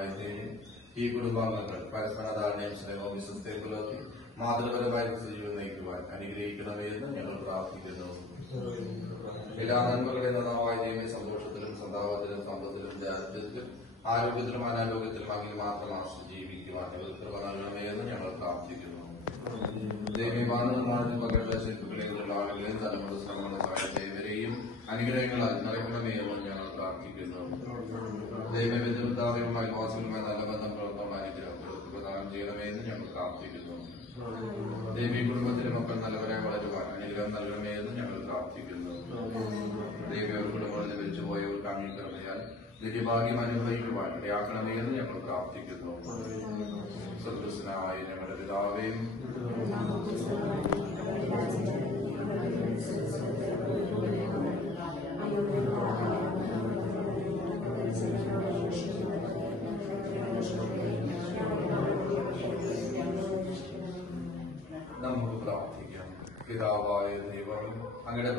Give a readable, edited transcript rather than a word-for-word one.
സഹായത്തെയും ഈ കുടുംബാംഗങ്ങൾ പരസ്പര ധാരണയും സ്നേഹവും വിശ്വസ്തയും പുലർത്തി മാതൃപരമായ ജീവിതം നയിക്കുവാൻ അനുഗ്രഹിക്കണമേ എന്ന് ഞങ്ങൾ പ്രാർത്ഥിക്കുന്നു. എല്ലാ നന്മകളുടെ നന്നായ ദൈവ സന്തോഷത്തിലും സന്താപത്തിലും സമ്പത്തിലും ദാരിദ്ര്യത്തിലും ആരോഗ്യത്തിലും അനാരോഗ്യത്തിലും അങ്ങനെ മാത്രം ആശ്രയിച്ച് ജീവിക്കുവാൻ ഞങ്ങൾ കൃപ നൽകണമേ എന്ന് ഞങ്ങൾ പ്രാർത്ഥിക്കുന്നു. ദൈവീമാനന്ദമായ മകളുടെ ശില്പങ്ങളെയുള്ള ആളുകളെയും തലമുറ ശ്രമങ്ങളെ സഹായിച്ചവരെയും അനുഗ്രഹങ്ങളാൽ നിറയ്ക്കണമേ എന്ന് ഞങ്ങൾ പ്രാർത്ഥിക്കുന്നു. ദൈവവിദ്യുതാവിയുമായി വാസികളുമായി നല്ല ബന്ധം പുലർത്തുന്ന അനുഗ്രഹം പ്രദാനം ചെയ്യണമേ എന്ന് ഞങ്ങൾ പ്രാർത്ഥിക്കുന്നു. ദേവി കുടുംബത്തിലെ മക്കൾ നല്ലവരായി വളരുവാൻ അനുഗ്രഹം നൽകണമേ എന്ന് ഞങ്ങൾ പ്രാർത്ഥിക്കുന്നു. ദേവിയവർ കുടുംബങ്ങളിൽ വെച്ചു പോയവർക്ക് അംഗീകരണയാൽ നിത്യഭാഗ്യം അനുഭവിക്കുവാൻ ഇടയാക്കണമേ എന്ന് ഞങ്ങൾ പ്രാർത്ഥിക്കുന്നു. സദൃശനായ ഞങ്ങളുടെ പിതാവേയും നമുക്ക് പ്രാർത്ഥിക്കാം. പിതാവായ ദൈവം അങ്ങയുടെ